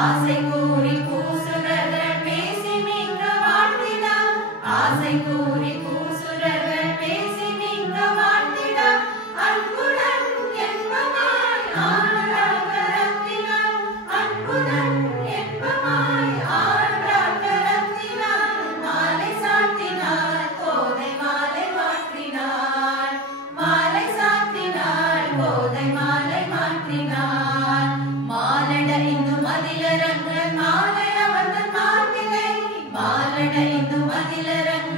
ஆசை கூறி பூசுரர்கள் பேசி மிக்க வாழ்த்திட ஆசை கூறி பூசுரர்கள் பேசி மிக்க வாழ்த்திட அன்புடன் என்பமாய் ஆண்டாள் கரத்தினாள் அன்புடன் என்பமாய் ஆண்டாள் கரத்தினாள் மாலை சாத்தினாள் கோதை மாலை மாற்றினாள் மாலை சாத்தினாள் கோதை மாலை மாற்றினாள் மாலடைந்து மதிலரங்க மாலை அவர்தன் மார்பிலை மாலடைந்து மதிலரங்க